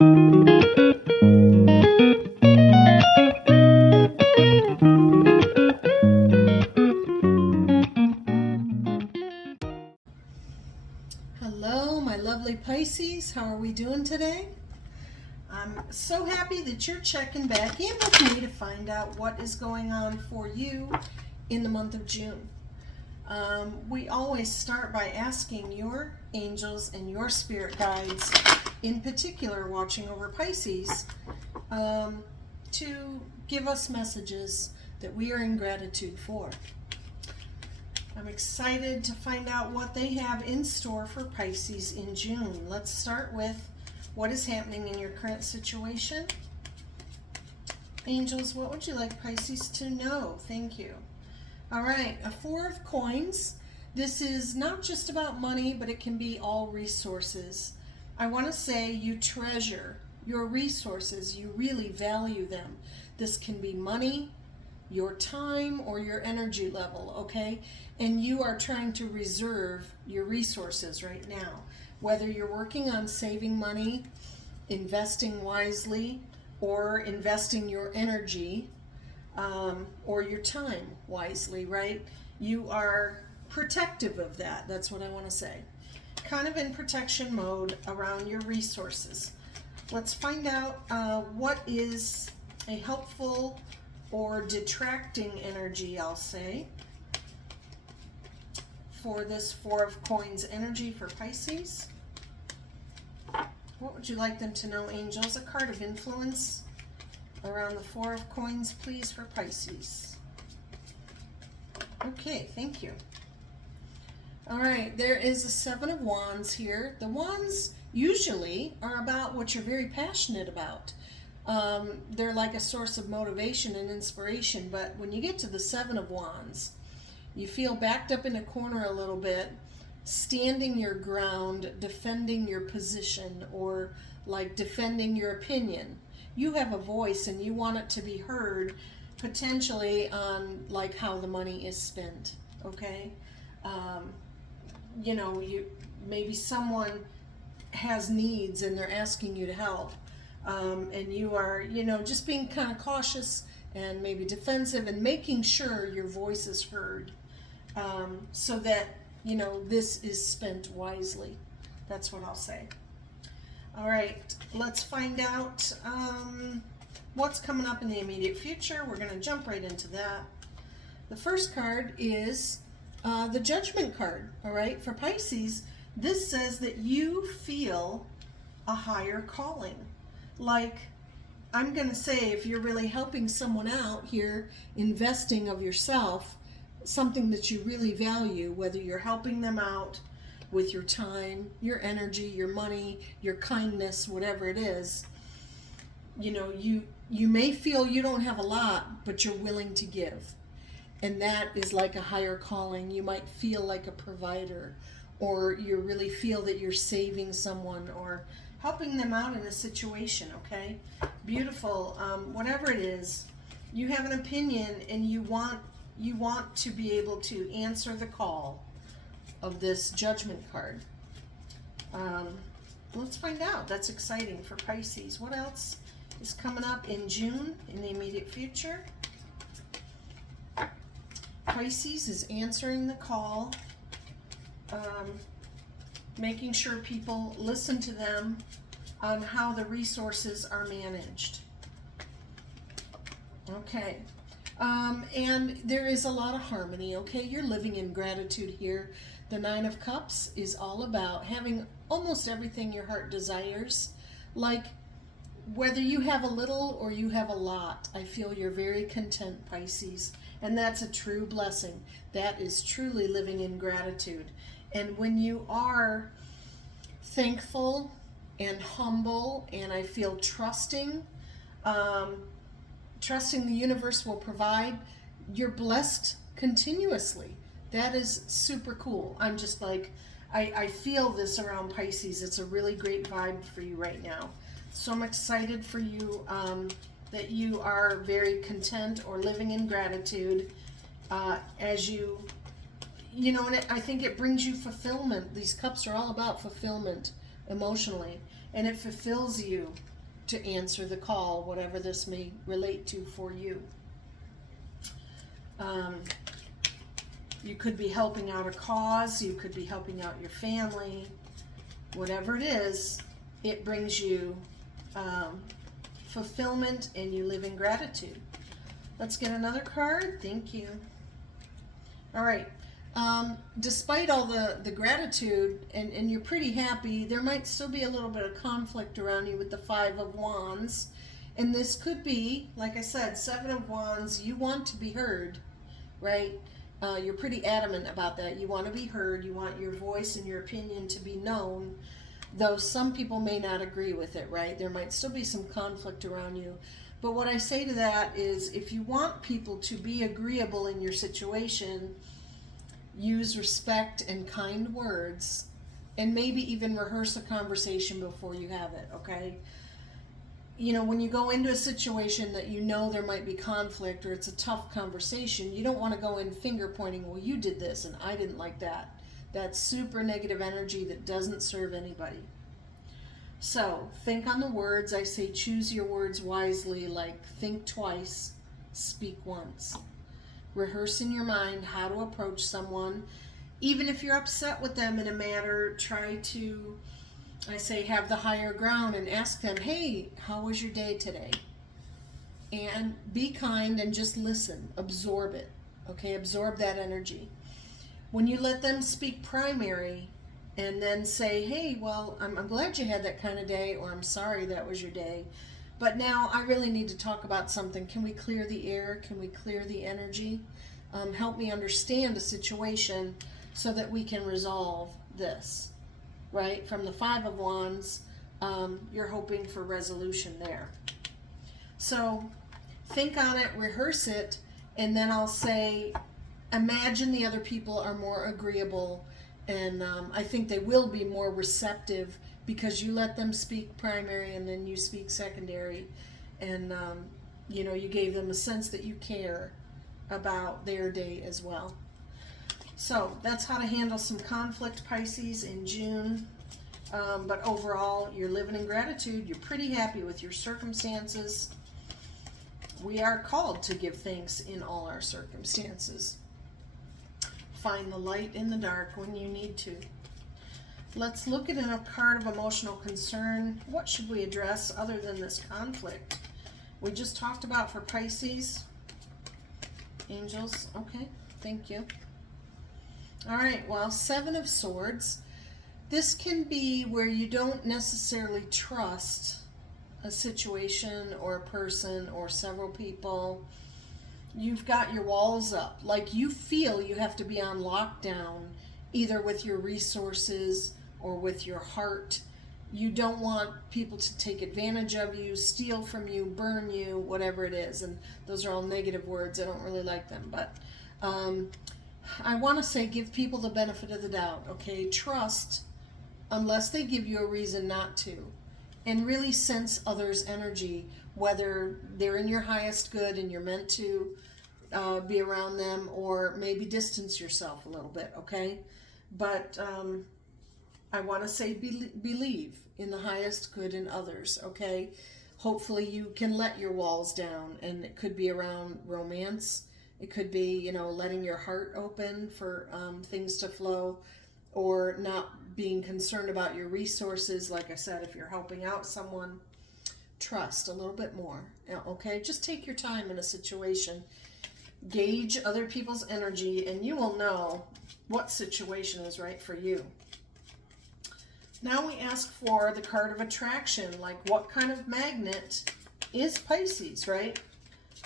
Hello, my lovely Pisces. How are we doing today? I'm so happy that you're checking back in with me to find out what is going on for you in the month of June. We always start by asking your angels and your spirit guides, in particular watching over Pisces, to give us messages that we are in gratitude for. I'm excited to find out what they have in store for Pisces in June. Let's start with what is happening in your current situation. Angels, what would you like Pisces to know? Thank you. All right, a Four of Coins. This is not just about money, but it can be all resources. I want to say you treasure your resources. You really value them. This can be money, your time, or your energy level, okay? And you are trying to reserve your resources right now. Whether you're working on saving money, investing wisely, or investing your energy, or your time wisely, right? You are protective of that. That's what I want to say. Kind of in protection mode around your resources. Let's find out what is a helpful or detracting energy, I'll say, for this Four of Coins energy for Pisces. What would you like them to know, angels? A card of influence around the Four of Coins, please, for Pisces. Okay, thank you. All right, there is a Seven of Wands here. The wands usually are about what you're very passionate about. They're like a source of motivation and inspiration, but when you get to the Seven of Wands, you feel backed up in a corner a little bit, standing your ground, defending your position, or like defending your opinion. You have a voice and you want it to be heard, potentially on like how the money is spent, okay? Maybe someone has needs and they're asking you to help. And you are, just being kind of cautious and maybe defensive and making sure your voice is heard, so that, this is spent wisely. That's what I'll say. All right, let's find out what's coming up in the immediate future. We're going to jump right into that. The first card is the Judgment card, all right? For Pisces, this says that you feel a higher calling. Like, I'm going to say, if you're really helping someone out here, investing of yourself, something that you really value, whether you're helping them out with your time, your energy, your money, your kindness, whatever it is, you may feel you don't have a lot, but you're willing to give. And that is like a higher calling. You might feel like a provider, or you really feel that you're saving someone or helping them out in a situation, okay? Beautiful. Whatever it is, you have an opinion and you want to be able to answer the call of this Judgment card. Let's find out. That's exciting for Pisces. What else is coming up in June in the immediate future? Pisces is answering the call, making sure people listen to them on how the resources are managed. Okay. And there is a lot of harmony, okay? You're living in gratitude here. The Nine of Cups is all about having almost everything your heart desires. Like, whether you have a little or you have a lot, I feel you're very content, Pisces. And that's a true blessing. That is truly living in gratitude. And when you are thankful and humble, and I feel trusting the universe will provide, you're blessed continuously. That is super cool. I'm just like, I feel this around Pisces. It's a really great vibe for you right now. So I'm excited for you that you are very content or living in gratitude as you, and I think it brings you fulfillment. These cups are all about fulfillment emotionally, and it fulfills you to answer the call, whatever this may relate to for you. You could be helping out a cause, you could be helping out your family, whatever it is, it brings you fulfillment and you live in gratitude. Let's get another card. Thank you. All right. Despite all the gratitude and you're pretty happy, there might still be a little bit of conflict around you with the Five of Wands. And this could be, like I said, Seven of Wands, you want to be heard, right? You're pretty adamant about that. You want to be heard. You want your voice and your opinion to be known, though some people may not agree with it, right? There might still be some conflict around you. But what I say to that is, if you want people to be agreeable in your situation, use respect and kind words, and maybe even rehearse a conversation before you have it, okay? You know, when you go into a situation that you know there might be conflict or it's a tough conversation, you don't want to go in finger pointing, well, you did this and I didn't like that. That's super negative energy that doesn't serve anybody. So think on the words. I say choose your words wisely, like think twice, speak once. Rehearse in your mind how to approach someone. Even if you're upset with them in a matter, try to, I say, have the higher ground and ask them, hey, how was your day today? And be kind and just listen. Absorb it. Okay, absorb that energy. When you let them speak primary and then say, hey, well, I'm glad you had that kind of day, or I'm sorry that was your day, but now I really need to talk about something. Can we clear the air? Can we clear the energy? Help me understand the situation so that we can resolve this, right? From the Five of Wands, you're hoping for resolution there. So think on it, rehearse it, and then I'll say, imagine the other people are more agreeable, and I think they will be more receptive because you let them speak primary and then you speak secondary, and you know, you gave them a sense that you care about their day as well. So that's how to handle some conflict, Pisces, in June. But overall, you're living in gratitude. You're pretty happy with your circumstances. We are called to give thanks in all our circumstances. Find the light in the dark when you need to. Let's look at a card of emotional concern. What should we address other than this conflict? We just talked about for Pisces. Angels, okay, thank you. All right, well, Seven of Swords. This can be where you don't necessarily trust a situation or a person or several people. You've got your walls up. Like you feel you have to be on lockdown, either with your resources or with your heart. You don't want people to take advantage of you, steal from you, burn you, whatever it is. And those are all negative words. I don't really like them. But I want to say give people the benefit of the doubt, okay? Trust unless they give you a reason not to. And really sense others' energy, whether they're in your highest good and you're meant to be around them, or maybe distance yourself a little bit, okay? But I want to say believe in the highest good in others, okay? Hopefully you can let your walls down, and it could be around romance. It could be, you know, letting your heart open for things to flow, or not being concerned about your resources. Like I said, if you're helping out someone, trust a little bit more, okay? Just take your time in a situation. Gauge other people's energy, and you will know what situation is right for you. Now we ask for the card of attraction, like what kind of magnet is Pisces, right?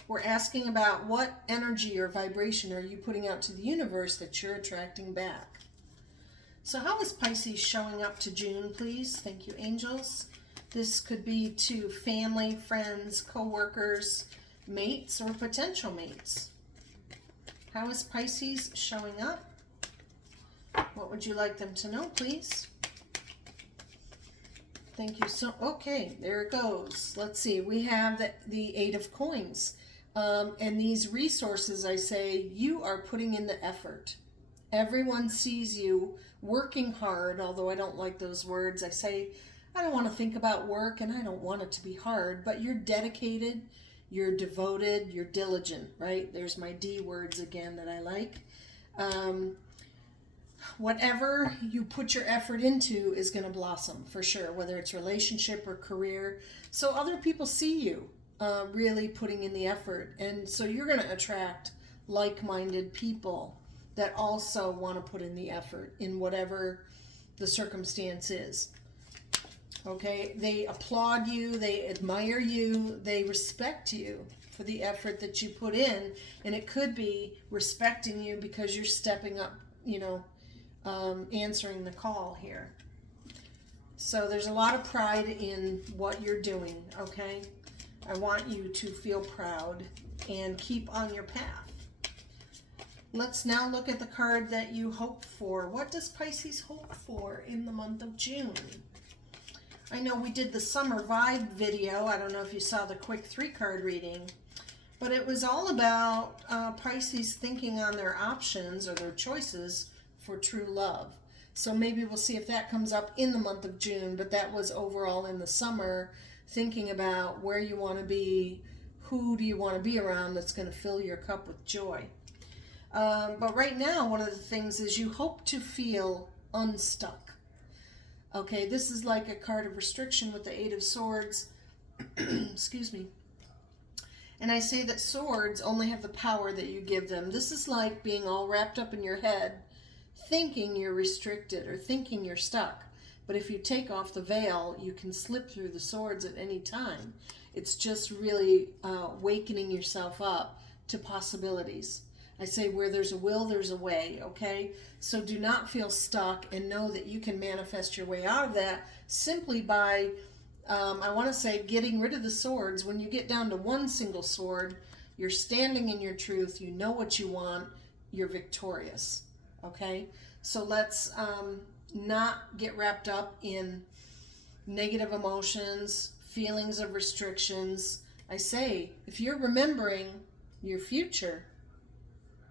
We're asking about what energy or vibration are you putting out to the universe that you're attracting back. So how is Pisces showing up to June, please? Thank you, angels. This could be to family, friends, co-workers, mates, or potential mates. How is Pisces showing up? What would you like them to know, please? Thank you. So, okay, there it goes. Let's see. We have the Eight of Coins. And these resources, I say, you are putting in the effort. Everyone sees you working hard, although I don't like those words. I say I don't want to think about work and I don't want it to be hard, but you're dedicated, you're devoted, you're diligent, right? There's my D words again that I like. Whatever you put your effort into is going to blossom for sure, whether it's relationship or career. So other people see you really putting in the effort. And so you're going to attract like-minded people that also want to put in the effort in whatever the circumstance is. Okay, they applaud you, they admire you, they respect you for the effort that you put in, and it could be respecting you because you're stepping up, answering the call here. So there's a lot of pride in what you're doing, okay? I want you to feel proud and keep on your path. Let's now look at the card that you hope for. What does Pisces hope for in the month of June? I know we did the summer vibe video. I don't know if you saw the quick 3-card reading, but it was all about Pisces thinking on their options or their choices for true love. So maybe we'll see if that comes up in the month of June, but that was overall in the summer, thinking about where you want to be, who do you want to be around that's going to fill your cup with joy. But right now, one of the things is you hope to feel unstuck. Okay, this is like a card of restriction with the 8 of Swords. Excuse me. And I say that swords only have the power that you give them. This is like being all wrapped up in your head, thinking you're restricted or thinking you're stuck. But if you take off the veil, you can slip through the swords at any time. It's just really wakening yourself up to possibilities. I say where there's a will, there's a way, okay? So do not feel stuck and know that you can manifest your way out of that simply by, I want to say, getting rid of the swords. When you get down to one single sword, you're standing in your truth, you know what you want, you're victorious, okay? So let's not get wrapped up in negative emotions, feelings of restrictions. I say, if you're remembering your future,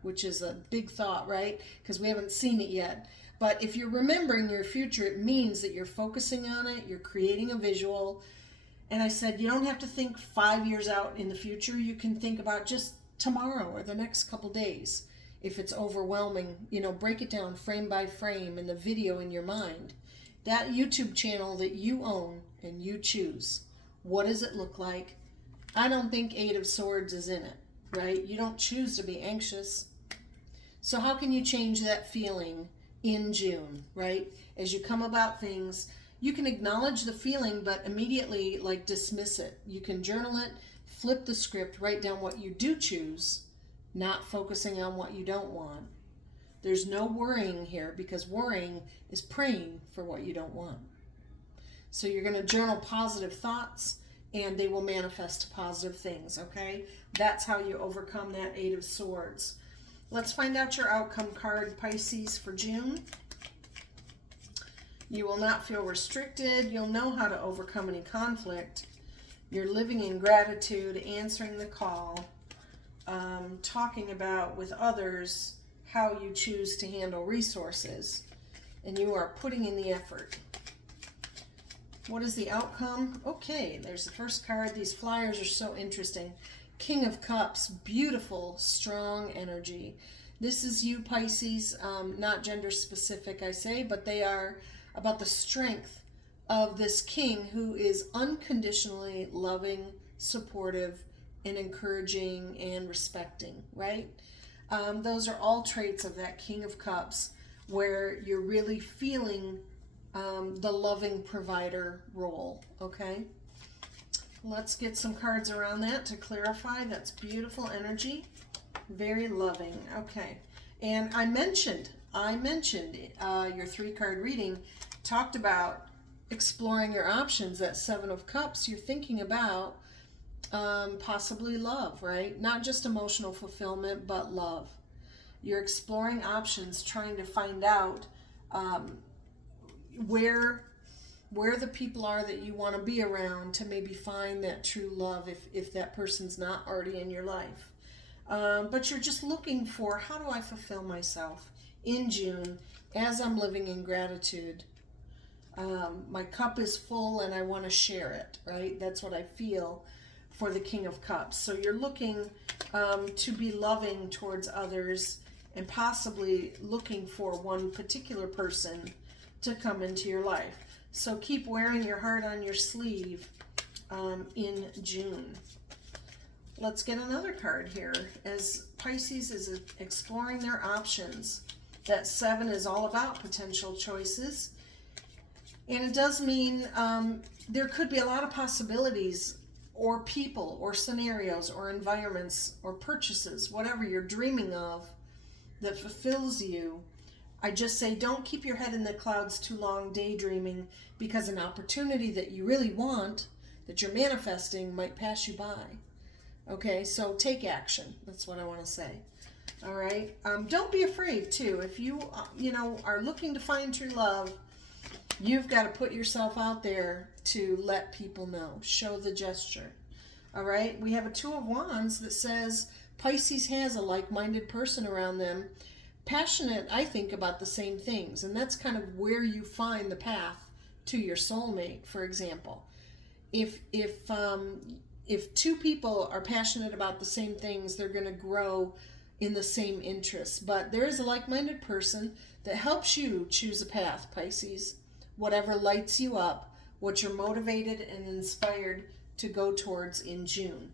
which is a big thought, right? Because we haven't seen it yet. But if you're remembering your future, it means that you're focusing on it, you're creating a visual. And I said, you don't have to think 5 years out in the future. You can think about just tomorrow or the next couple days. If it's overwhelming, break it down frame by frame in the video in your mind. That YouTube channel that you own and you choose, what does it look like? I don't think 8 of Swords is in it, right? You don't choose to be anxious. So how can you change that feeling in June, right? As you come about things, you can acknowledge the feeling, but immediately dismiss it. You can journal it, flip the script, write down what you do choose, not focusing on what you don't want. There's no worrying here, because worrying is praying for what you don't want. So you're going to journal positive thoughts, and they will manifest positive things, okay? That's how you overcome that 8 of Swords. Let's find out your outcome card, Pisces, for June. You will not feel restricted. You'll know how to overcome any conflict. You're living in gratitude, answering the call, talking about with others how you choose to handle resources, and you are putting in the effort. What is the outcome? Okay, there's the first card. These flyers are so interesting. King of Cups, beautiful, strong energy. This is you, Pisces, not gender specific, I say, but they are about the strength of this king who is unconditionally loving, supportive, and encouraging and respecting, right? Those are all traits of that King of Cups, where you're really feeling the loving provider role, okay? Let's get some cards around that to clarify. That's beautiful energy. Very loving. Okay. And I mentioned your 3-card reading talked about exploring your options. That 7 of Cups, you're thinking about possibly love, right? Not just emotional fulfillment, but love. You're exploring options, trying to find out where the people are that you want to be around to maybe find that true love if that person's not already in your life. But you're just looking for, how do I fulfill myself in June as I'm living in gratitude? My cup is full and I want to share it, right? That's what I feel for the King of Cups. So you're looking to be loving towards others and possibly looking for one particular person to come into your life. So keep wearing your heart on your sleeve in June. Let's get another card here. As Pisces is exploring their options, that 7 is all about potential choices. And it does mean there could be a lot of possibilities or people or scenarios or environments or purchases, whatever you're dreaming of that fulfills you. I just say don't keep your head in the clouds too long daydreaming, because an opportunity that you really want, that you're manifesting, might pass you by. Okay, so take action. That's what I want to say. All right. Don't be afraid too. If you are looking to find true love, you've got to put yourself out there to let people know. Show the gesture. All right. We have a 2 of Wands that says Pisces has a like-minded person around them, passionate, I think, about the same things. And that's kind of where you find the path to your soulmate, for example. If 2 people are passionate about the same things, they're going to grow in the same interests. But there is a like-minded person that helps you choose a path, Pisces. Whatever lights you up, what you're motivated and inspired to go towards in June.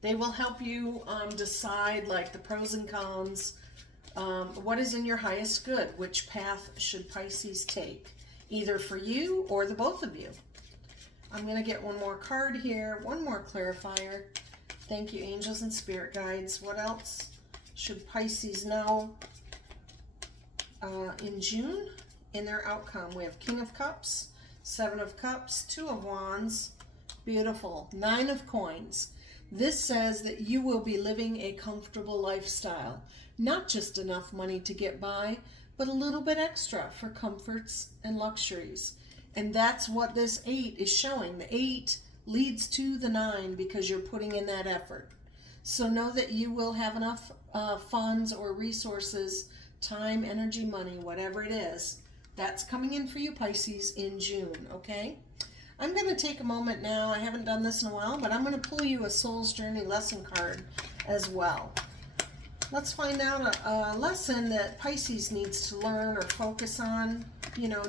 They will help you decide like the pros and cons, what is in your highest good, which path should Pisces take, either for you or the both of you. I'm going to get one more card here, one more clarifier. Thank you, angels and spirit guides. What else should Pisces know in June in their outcome? We have King of Cups, 7 of Cups, 2 of Wands. Beautiful. 9 of Coins. This says that you will be living a comfortable lifestyle. Not just enough money to get by, but a little bit extra for comforts and luxuries. And that's what this 8 is showing. The 8 leads to the 9 because you're putting in that effort. So know that you will have enough funds or resources, time, energy, money, whatever it is. That's coming in for you, Pisces, in June, okay? I'm going to take a moment now. I haven't done this in a while, but I'm going to pull you a Soul's Journey lesson card as well. Let's find out a lesson that Pisces needs to learn or focus on,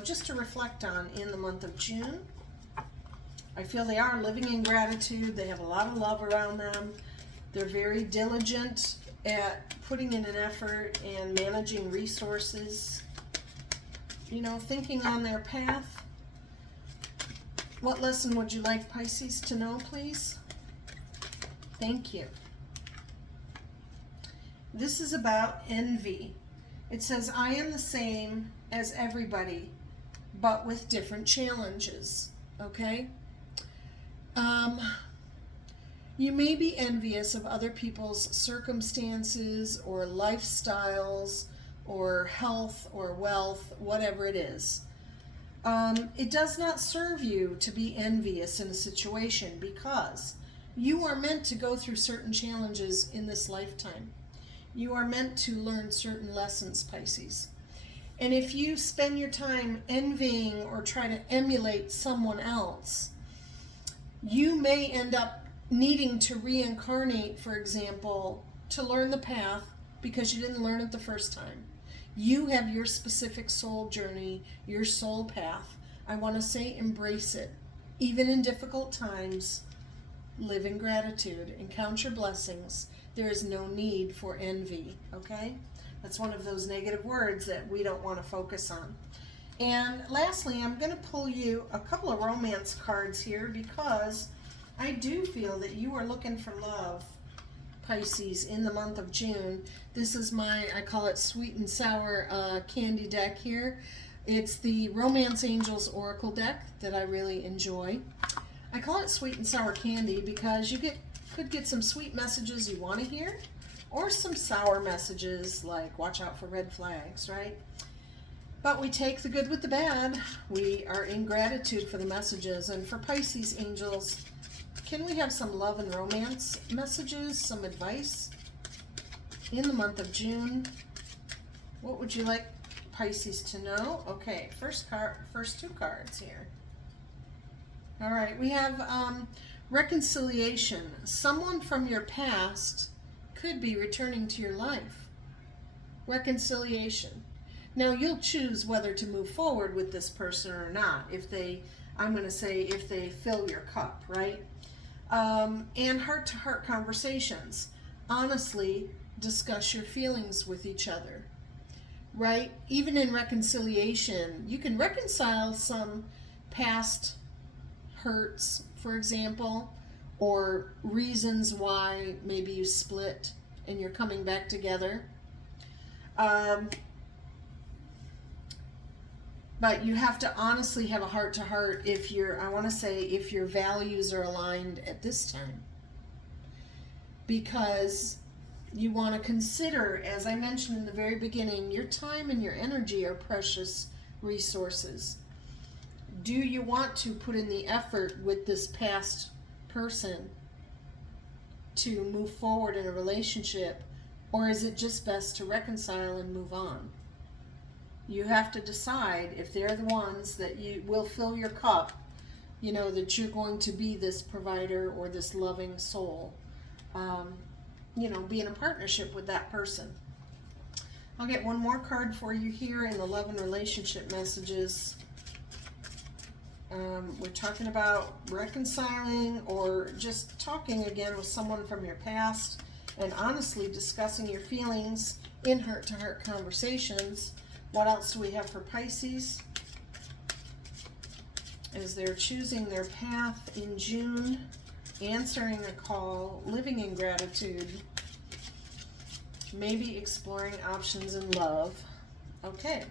just to reflect on in the month of June. I feel they are living in gratitude. They have a lot of love around them. They're very diligent at putting in an effort and managing resources, thinking on their path. What lesson would you like Pisces to know, please? Thank you. This is about envy. It says, I am the same as everybody, but with different challenges, okay? You may be envious of other people's circumstances or lifestyles or health or wealth, whatever it is. It does not serve you to be envious in a situation, because you are meant to go through certain challenges in this lifetime. You are meant to learn certain lessons, Pisces. And if you spend your time envying or try to emulate someone else, you may end up needing to reincarnate, for example, to learn the path because you didn't learn it the first time. You have your specific soul journey, your soul path. I want to say embrace it. Even in difficult times, live in gratitude and count your blessings. There is no need for envy, okay? That's one of those negative words that we don't want to focus on. And lastly, I'm going to pull you a couple of romance cards here, because I do feel that you are looking for love, Pisces, in the month of June. This is I call it sweet and sour candy deck here. It's the Romance Angels Oracle deck that I really enjoy. I call it sweet and sour candy because you could get some sweet messages you want to hear, or some sour messages like watch out for red flags, right? But we take the good with the bad. We are in gratitude for the messages. And for Pisces angels, can we have some love and romance messages, some advice in the month of June? What would you like Pisces to know? Okay, first two cards here. All right, we have reconciliation. Someone from your past could be returning to your life. Reconciliation. Now you'll choose whether to move forward with this person or not. If they, I'm going to say, if they fill your cup, right? And heart-to-heart conversations. Honestly, discuss your feelings with each other, right? Even in reconciliation, you can reconcile some past hurts, for example, or reasons why maybe you split and you're coming back together. But you have to honestly have a heart-to-heart if I want to say, if your values are aligned at this time. Because you want to consider, as I mentioned in the very beginning, your time and your energy are precious resources. Do you want to put in the effort with this past person to move forward in a relationship, or is it just best to reconcile and move on? You have to decide if they're the ones that you will fill your cup, you know, that you're going to be this provider or this loving soul. You know, be in a partnership with that person. I'll get one more card for you here in the love and relationship messages. We're talking about reconciling or just talking again with someone from your past and honestly discussing your feelings in heart-to-heart conversations. What else do we have for Pisces? As they're choosing their path in June, answering a call, living in gratitude, maybe exploring options in love. Okay,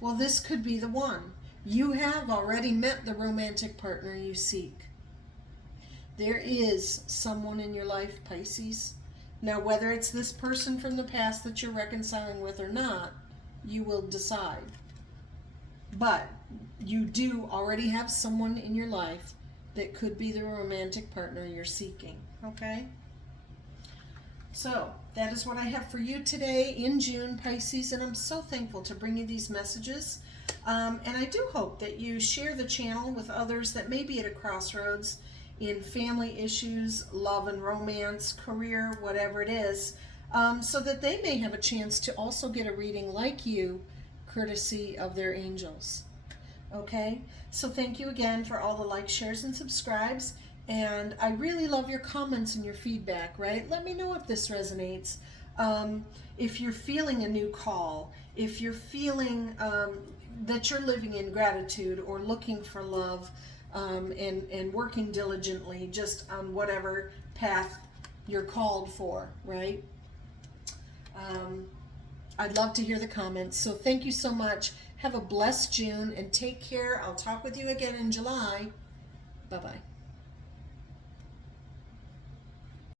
well, this could be the one. You have already met the romantic partner you seek. There is someone in your life, Pisces. Now, whether it's this person from the past that you're reconciling with or not, you will decide. But you do already have someone in your life that could be the romantic partner you're seeking, okay? So, that is what I have for you today in June, Pisces, and I'm so thankful to bring you these messages. And I do hope that you share the channel with others that may be at a crossroads in family issues, love and romance, career, whatever it is, so that they may have a chance to also get a reading like you, courtesy of their angels. Okay? So thank you again for all the likes, shares, and subscribes. And I really love your comments and your feedback, right? Let me know if this resonates. If you're feeling a new call, if you're feeling that you're living in gratitude or looking for love, and working diligently just on whatever path you're called for, right? I'd love to hear the comments. So thank you so much. Have a blessed June and take care. I'll talk with you again in July. Bye-bye.